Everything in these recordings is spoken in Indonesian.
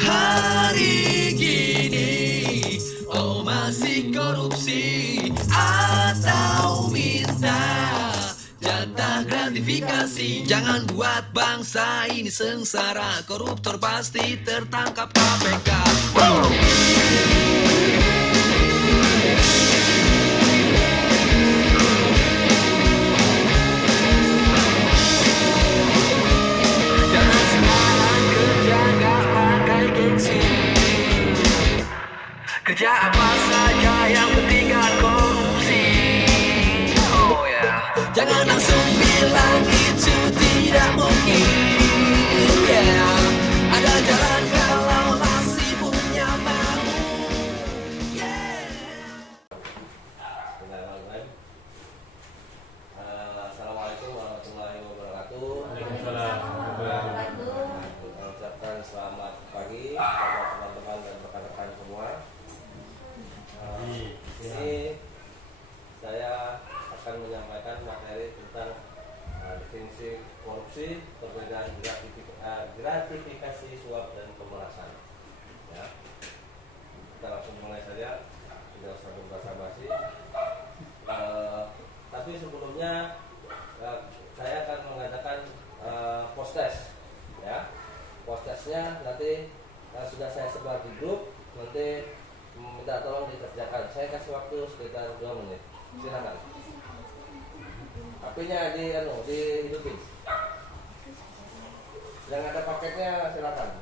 Hari gini, oh masih korupsi atau minta jatah gratifikasi. Jangan buat bangsa ini sengsara, koruptor pasti tertangkap KPK. Jangan sekarang kerja gak pakai gengsi, kerja apa saja yang penting gak korupsi. Oh ya, jangan langsung bilang itu tidak mungkin. Yeah, ada jalan kalau masih punya mau. Yeah. Assalamualaikum warahmatullahi wabarakatuh. Waalaikumsalam. Ucapkan selamat pagi kepada teman-teman dan rekan-rekan semua. Ini saya akan menyampaikan materi tentang definisi korupsi, perbedaan gratifikasi, suap dan pemerasan. Ya. Kita langsung mulai saja, tidak usah berbasa-basi. Tapi sebelumnya saya akan mengadakan post-test, ya. Post-testnya nanti sudah saya sebar di grup, nanti minta tolong dikerjakan. Saya kasih waktu sekitar 2 menit. Silakan. HP-nya dihidupin. Yang ada paketnya silakan.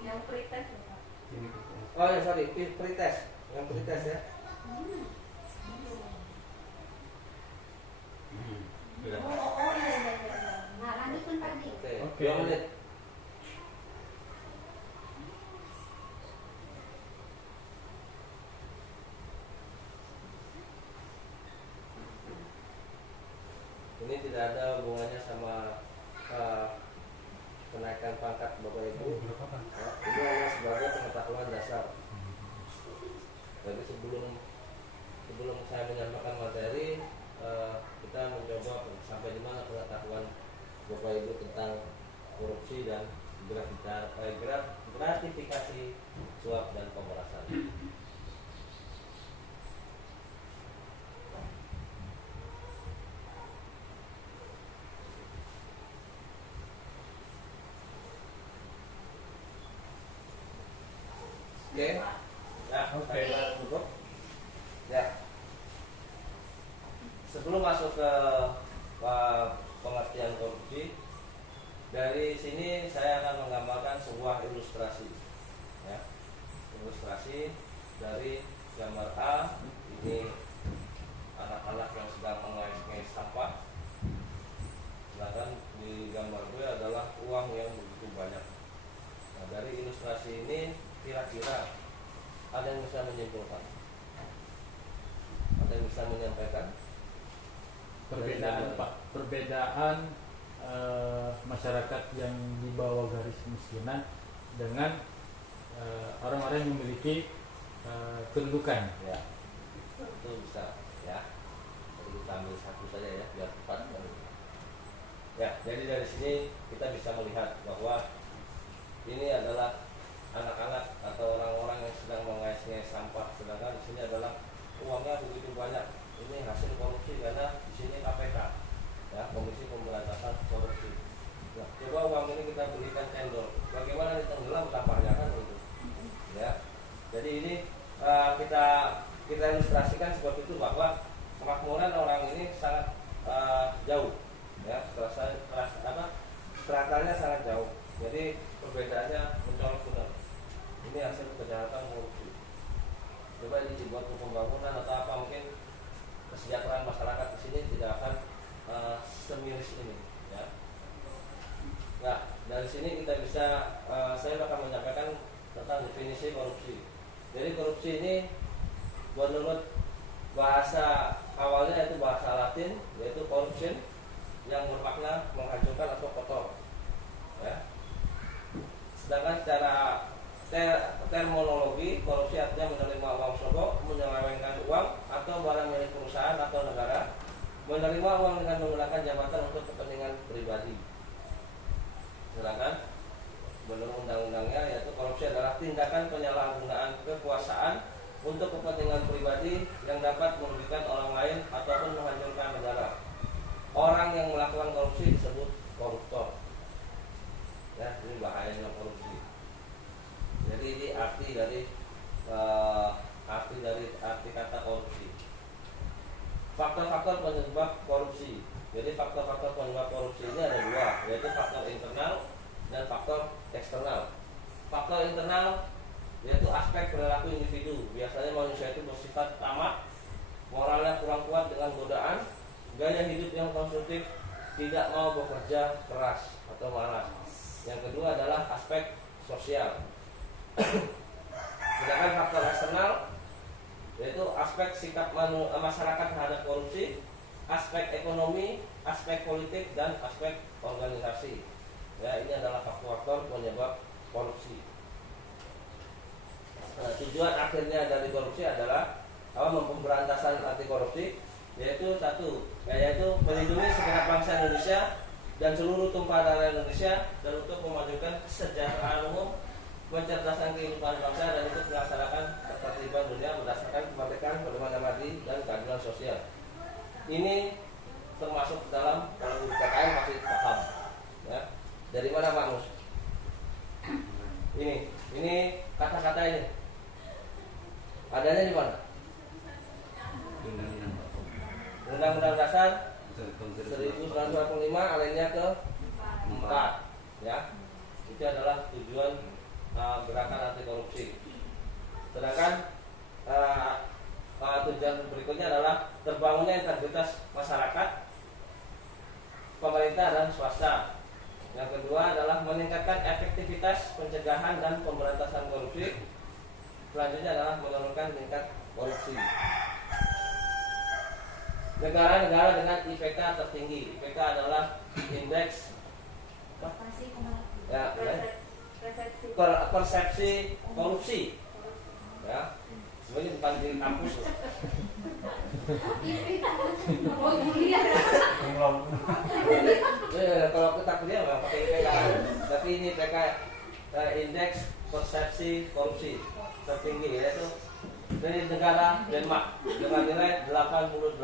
Yang pretest ya. Oh ya, sorry, pretest. Yang pretest ya. Oh iya. Nah, lanjutkan tadi. Oke. 2 menit. Ini tidak ada hubungannya sama kenaikan pangkat Bapak Ibu. Ya, ini hanya sebagai pengetahuan dasar. Jadi sebelum saya menyampaikan materi, kita mencoba sampai di mana pengetahuan Bapak Ibu tentang korupsi dan gratifikasi, suap dan pemerasan. Oke, ya, Oke. cukup. Ya, sebelum masuk ke pengertian korupsi, dari sini saya akan menggambarkan sebuah ilustrasi. Ya, ilustrasi dari gambar A. Ini anak-anak yang sedang mengais-ngais sampah. Sedangkan di gambar B adalah uang yang begitu banyak. Nah, dari ilustrasi ini kira-kira ada yang bisa menyimpulkan? Ada yang bisa menyampaikan? Perbedaan Pak, perbedaan masyarakat yang di bawah garis kemiskinan dengan orang-orang yang memiliki kedudukan. Ya, itu bisa ya. Jadi kita ambil satu saja ya, biar cepat. Ya, jadi dari sini kita bisa melihat bahwa ini adalah anak-anak atau orang-orang yang sedang mengais-ngais sampah, sedangkan di sini adalah uangnya begitu banyak. Ini hasil korupsi karena di sini KPK, ya, Komisi Pemberantasan Korupsi. Nah, coba uang ini kita belikan cendol, bagaimana ditenggelam sampahnya kan gitu, ya. Jadi ini kita ilustrasikan seperti itu bahwa kemakmuran orang ini sangat jauh, ya, stratanya sangat jauh. Jadi perbedaannya mencolok benar. Ini hasil kejahatan korupsi. Coba ini dibuat untuk pembangunan atau apa, mungkin kesejahteraan masyarakat di sini tidak akan semiris ini, ya. Nah, dari sini kita bisa saya akan menyampaikan tentang definisi korupsi. Jadi korupsi ini menurut bahasa awalnya itu bahasa Latin, yaitu corruption, yang bermakna menghancurkan atau kotor, ya. Sedangkan secara terminologi, korupsi artinya menerima uang sogok, menyelewengkan uang atau barang milik perusahaan atau negara, menerima uang dengan menggunakan jabatan untuk kepentingan pribadi. Silakan. Menurut undang-undangnya, yaitu korupsi adalah tindakan penyalahgunaan kekuasaan untuk kepentingan pribadi yang dapat merugikan orang lain ataupun menghancurkan negara. Orang yang melakukan korupsi disebut koruptor. Ya, ini bahayanya korupsi. Jadi ini arti kata korupsi. Faktor-faktor penyebab korupsi. Jadi faktor-faktor penyebab korupsi ini ada dua, yaitu faktor internal dan faktor eksternal. Faktor internal yaitu aspek perilaku individu. Biasanya manusia itu bersifat tamak, moralnya kurang kuat dengan godaan, gaya hidup yang konsumtif, tidak mau bekerja keras atau malas. Yang kedua adalah aspek sosial. Sedangkan faktor eksternal yaitu aspek sikap masyarakat terhadap korupsi, aspek ekonomi, aspek politik, dan aspek organisasi. Ya, ini adalah faktor-faktor penyebab korupsi. Nah, tujuan akhirnya dari korupsi adalah pemberantasan anti korupsi, yaitu yaitu melindungi segenap bangsa Indonesia dan seluruh tumpah darah Indonesia, dan untuk memajukan kesejahteraan umum, mencerdaskan kehidupan bangsa, dan untuk melaksanakan ketertiban dunia berdasarkan kemerdekaan, demokrasi, dan keadilan sosial. Ini termasuk dalam, kalau di PKN masih paham, ya. Dari mana Pak Mus? Ini kata-kata ini adanya di mana? Undang-Undang Dasar 1945 alinea ke 4, ya. Itu adalah tujuan gerakan anti korupsi. Sedangkan tujuan berikutnya adalah terbangunnya integritas masyarakat, pemerintah, dan swasta. Yang kedua adalah meningkatkan efektivitas pencegahan dan pemberantasan korupsi. Selanjutnya adalah menurunkan tingkat korupsi. Negara-negara dengan IPK tertinggi. IPK adalah indeks persepsi korupsi. Ya, sebenarnya bukan di kampus. Kalau kita kuliah nggak pakai IPK, tapi ini IPK indeks persepsi korupsi tertinggi, yaitu dari negara Denmark dengan nilai 88.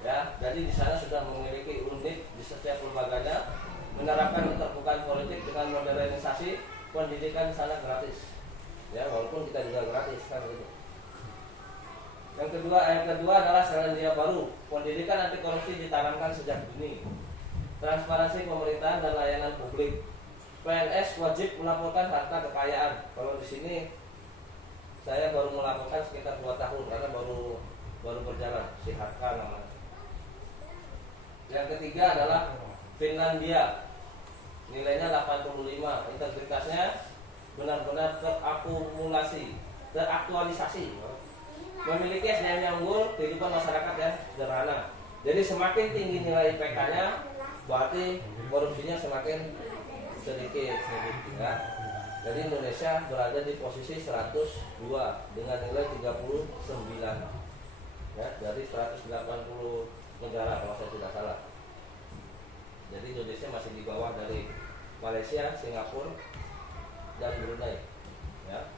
Ya, jadi di sana sudah memiliki unit di setiap lembaganya, menerapkan keterbukaan politik dengan modernisasi pendidikan di sana gratis. Ya, walaupun kita juga gratis kan gitu. Yang kedua adalah Selandia Baru. Pendidikan anti korupsi ditanamkan sejak dini. Transparansi pemerintahan dan layanan publik. PNS wajib melaporkan harta kekayaan. Kalau di sini saya baru melaporkan sekitar 2 tahun karena baru berjalan si harta namanya. Yang ketiga adalah Finlandia. Nilainya 85. Integritasnya benar-benar teraktualisasi. Memiliki SDM yang unggul, kehidupan masyarakat yang sederhana. Jadi semakin tinggi nilai IPK-nya, berarti korupsinya semakin sedikit. Ya. Jadi Indonesia berada di posisi 102 dengan nilai 39. Ya, dari 180 negara kalau saya tidak salah. Jadi Indonesia masih di bawah dari Malaysia, Singapura, dan Brunei. Ya.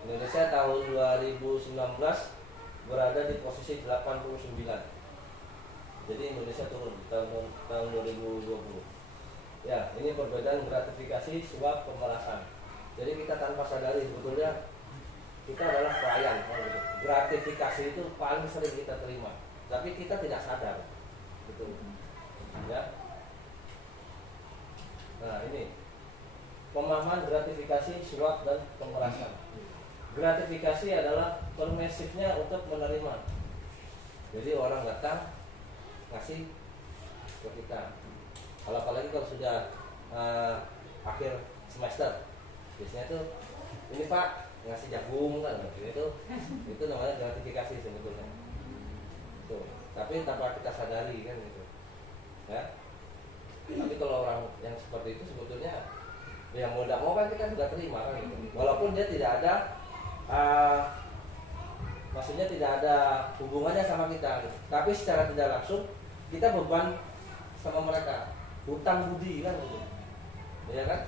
Indonesia tahun 2019 berada di posisi 89. Jadi Indonesia turun di tahun 2020. Ya, ini perbedaan gratifikasi, suap, pemerasan. Jadi kita tanpa sadari sebetulnya kita adalah pelayan. Gitu. Gratifikasi itu paling sering kita terima, tapi kita tidak sadar. Gitu. Ya. Nah, ini pemahaman gratifikasi, suap, dan pemerasan. Gratifikasi adalah permisifnya untuk menerima. Jadi orang datang ngasih ke kita. Kalau apalagi kalau sudah akhir semester, biasanya tuh ini Pak ngasih jagung kan, itu namanya gratifikasi sebetulnya. Tuh. Tapi tanpa kita sadari kan gitu. Ya. Tapi kalau orang yang seperti itu sebetulnya yang mau tidak mau kan kita sudah terima kan gitu. Walaupun dia tidak ada maksudnya tidak ada hubungannya sama kita, tapi secara tidak langsung kita beban sama mereka. hutang budi kan gitu. Ya kan?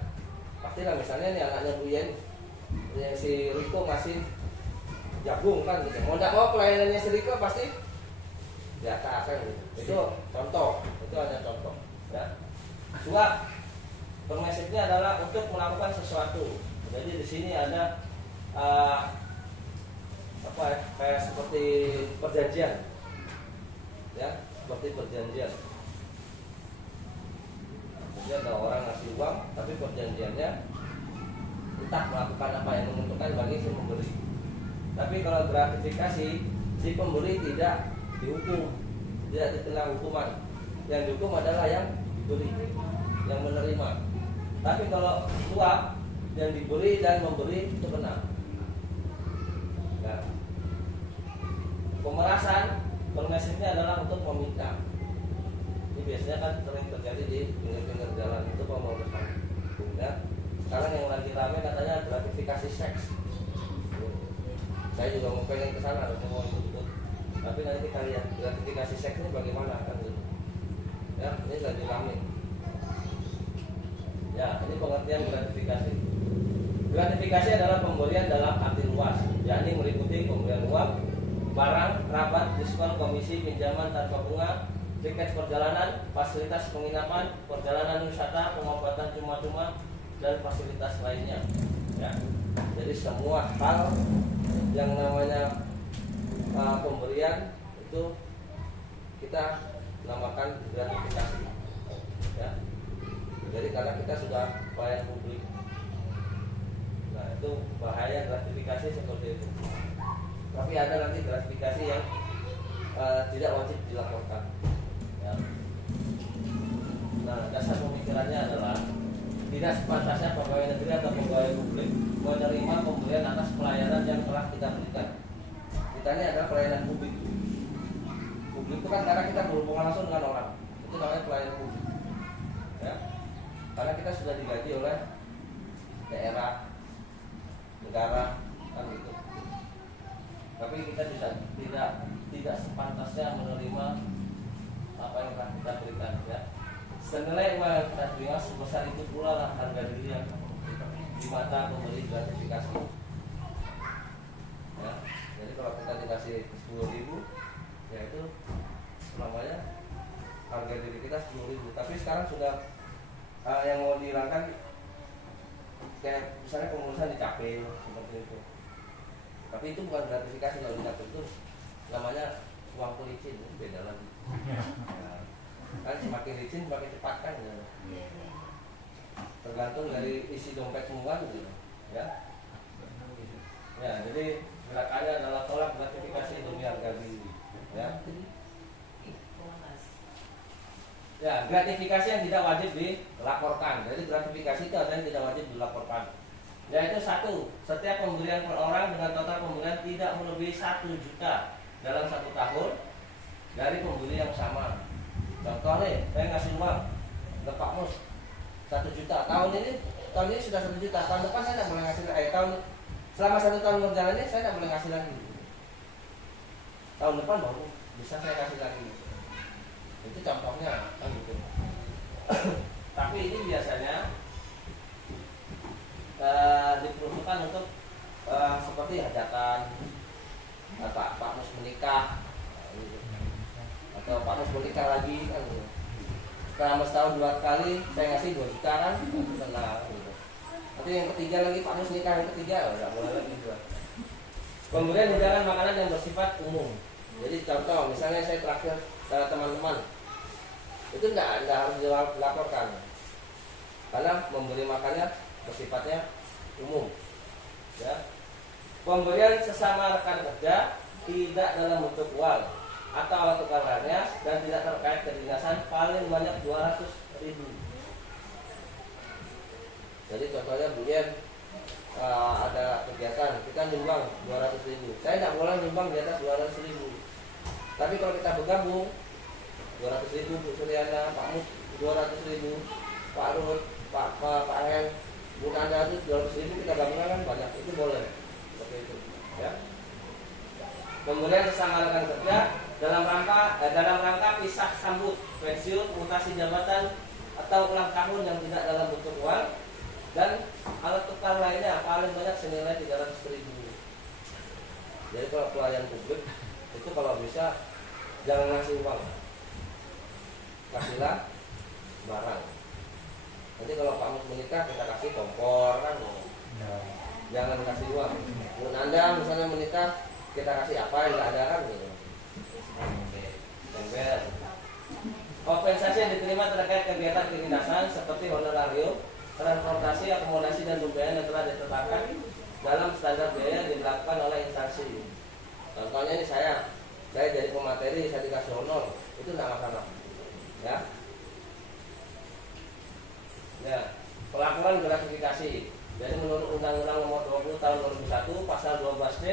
Pastilah misalnya nih anaknya Bu Yen, yang si Riko masih jagung kan gitu. Mau tidak mau pelayanannya si Riko pasti di atas kan gitu. Itu contoh, itu hanya contoh. Ya. Suap permisifnya adalah untuk melakukan sesuatu. Jadi di sini ada apa ya, kayak seperti perjanjian, ya seperti perjanjian. Jadi ada orang ngasih uang, tapi perjanjiannya entah melakukan apa yang menguntungkan bagi si pemberi. Tapi kalau gratifikasi, si pemberi tidak dihukum, tidak dikena hukuman. Yang dihukum adalah yang diberi, yang menerima. Tapi kalau suap, yang diberi dan memberi itu benar. Nah, pemerasan permisifnya adalah untuk meminta. Ini biasanya kan sering terjadi di pinggir-pinggir jalan itu pemerasan. Ya. Sekarang yang lagi rame katanya gratifikasi seks. Saya juga mau pengen ke sana, mau ikut. Tapi nanti kita lihat gratifikasi seks ini bagaimana kan gitu. Ya, ini lagi rame. Ya, ini pengertian gratifikasi. Gratifikasi adalah pemberian dalam arti luas, yakni meliputi pemberian uang, barang, rabat, diskon, komisi, pinjaman tanpa bunga, tiket perjalanan, fasilitas penginapan, perjalanan wisata, pengobatan cuma-cuma, dan fasilitas lainnya. Ya. Jadi semua hal yang namanya pemberian itu kita namakan gratifikasi. Ya. Jadi karena kita sudah pelayan publik. Nah itu bahaya gratifikasi seperti itu. Tapi ada nanti gratifikasi yang tidak wajib dilaporkan. Ya. Nah dasar pemikirannya adalah tidak sepantasnya pegawai negeri atau pegawai publik menerima pemberian atas pelayanan yang telah kita berikan. Kita ini adalah pelayanan publik. Publik itu kan karena kita berhubungan langsung dengan orang. Itu namanya pelayanan publik. Ya. Karena kita sudah digaji oleh daerah, negara, kan gitu. Tapi kita tidak sepantasnya menerima apa yang telah kita berikan, ya. Senilai uang yang kita terima sebesar itu pula lah harga diri yang di mata pemberi gratifikasi. Ya. Jadi kalau kita dikasih 10.000, ya itu namanya harga diri kita 10.000. Tapi sekarang sudah yang mau dihilangkan kayak misalnya pengurusan di capil seperti itu. Tapi itu bukan gratifikasi, kalau di capil itu namanya uang pelicin, beda lagi. Nah, kan semakin licin semakin cepat kan ya. Tergantung dari isi dompet semua gitu ya. Ya, jadi gerakannya adalah tolak gratifikasi demi harga diri, ya. Ya, gratifikasi yang tidak wajib dilaporkan. Jadi gratifikasi itu ada yang tidak wajib dilaporkan. Yaitu satu, setiap pemberian per orang dengan total pemberian tidak melebihi 1 juta dalam 1 tahun dari pemberi yang sama. Contoh nih, saya ngasih uang ke Pak Mus 1 juta. Tahun ini sudah 1 juta. Tahun depan saya tidak boleh ngasih lagi. Selama 1 tahun berjalan ini saya tidak boleh ngasih lagi. Tahun depan baru bisa saya kasih lagi. Itu contohnya kan gitu. Tapi ini biasanya diperuntukkan untuk seperti hajatan, Pak Mus menikah, gitu. Atau Pak Mus menikah lagi kan gitu. Selama setahun 2 kali saya ngasih 2 juta kan, tenang gitu. Tapi yang ketiga lagi Pak Mus nikah yang ketiga, nggak boleh lagi juga. Pemberian hidangan makanan yang bersifat umum. Jadi contoh, misalnya saya traktir teman-teman, itu tidak harus dilaporkan, karena memberi makannya bersifatnya umum. Ya. Pemberian sesama rekan kerja tidak dalam bentuk uang atau alat tukar lainnya dan tidak terkait kedinasan, paling banyak 200.000. Jadi contohnya Bu Yen ada kegiatan, kita nyumbang 200.000. Saya tidak boleh nyumbang di atas 200.000. Tapi kalau kita bergabung 200.000, Bu Suryana, Pak Mus 200.000, Pak Ruhut, Pak Hen, Bu Nanda itu 200.000, kita gabungkan kan banyak, itu boleh seperti itu. Ya. Kemudian sesama rekan kerja dalam rangka pisah sambut, pensiun, mutasi jabatan atau ulang tahun yang tidak dalam bentuk uang, dan alat tukar lainnya paling banyak senilai 300.000. Jadi kalau pelayan publik itu kalau bisa jangan ngasih uang, kasihlah barang. Nanti kalau Pak Mus menikah kita kasih kompor kan, jangan kasih uang. Mun Anda misalnya menikah kita kasih apa yang nggak ada kan gitu. Embel. Kompensasi yang diterima terkait kegiatan kedinasan seperti honorarium, transportasi, akomodasi dan pembiayaan yang telah ditetapkan dalam standar biaya yang dilakukan oleh instansi. Contohnya ini saya jadi pemateri, saya dikasih honor, itu tidak masalah. Ya. Ya, pelakuan gratifikasi. Jadi menurut Undang-Undang Nomor 20 Tahun 2001 Pasal 12D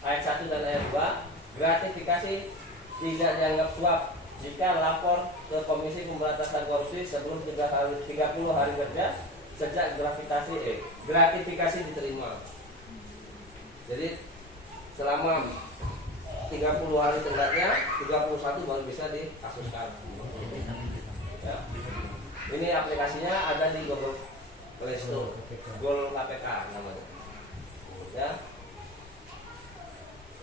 ayat 1 dan ayat 2, gratifikasi tidak dianggap suap jika lapor ke Komisi Pemberantasan Korupsi sebelum 30 hari kerja sejak gratifikasi diterima. Jadi selama 30 hari tenggatnya, 31 baru bisa dikasuskan. Ya. Ini aplikasinya ada di Google Play Store, Google KPK namanya. Ya.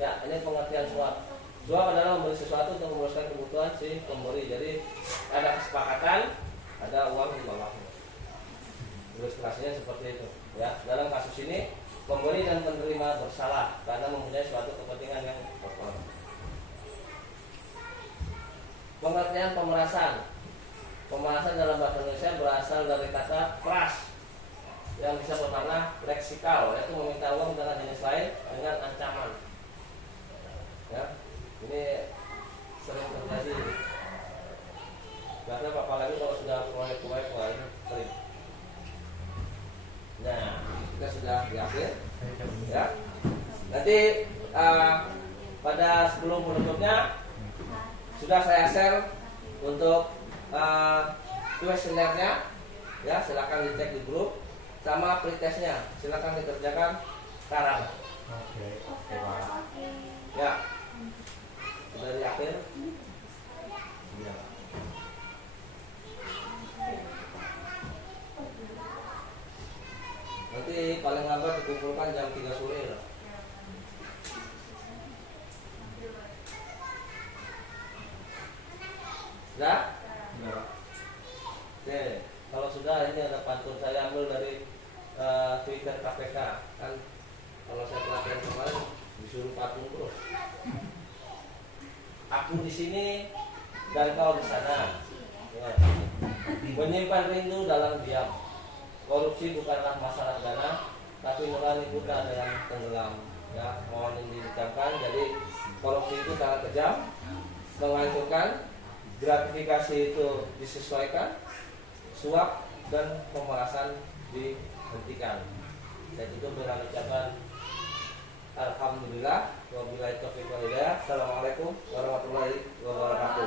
Ya, ini pengertian suap. Suap adalah memberi sesuatu untuk memuaskan kebutuhan si pemberi. Jadi ada kesepakatan, ada uang di bawahnya. Ilustrasinya seperti itu. Ya, dalam kasus ini pemberi dan penerima bersalah karena mempunyai suatu kepentingan yang berkorban. Pengertian pemerasan. Pemerasan dalam bahasa Indonesia berasal dari kata pras yang bisa bermakna leksikal, yaitu meminta uang dengan jenis lain dengan ancaman. Ya, ini sering terjadi. Karena apalagi kalau sudah proyek-proyek ini sering. Nah, kita sudah di akhir. Ya. Nanti pada sebelum penutupnya sudah saya share untuk kuesionernya, ya silakan dicek di grup, sama pretestnya silakan dikerjakan sekarang. Oke. Ya, sudah di akhir. Ya. Nanti paling lambat dikumpulkan jam 3 sore lah. Ya? Oke, kalau sudah ini ada pantun saya ambil dari Twitter KPK. Kan kalau saya pelatihan kemarin disuruh pantun terus. Aku di sini dan kau di sana. Ya. Menyimpan rindu dalam diam. Korupsi bukanlah masalah dana, tapi nurani bukan dengan tenggelam. Ya, mohon ini diucapkan. Jadi korupsi itu sangat kejam, menghancurkan. Gratifikasi itu disesuaikan, suap dan pemerasan dihentikan. Saya tutup dengan ucapan alhamdulillah wabillahi taufiq wal hidayah. Assalamualaikum warahmatullahi wabarakatuh.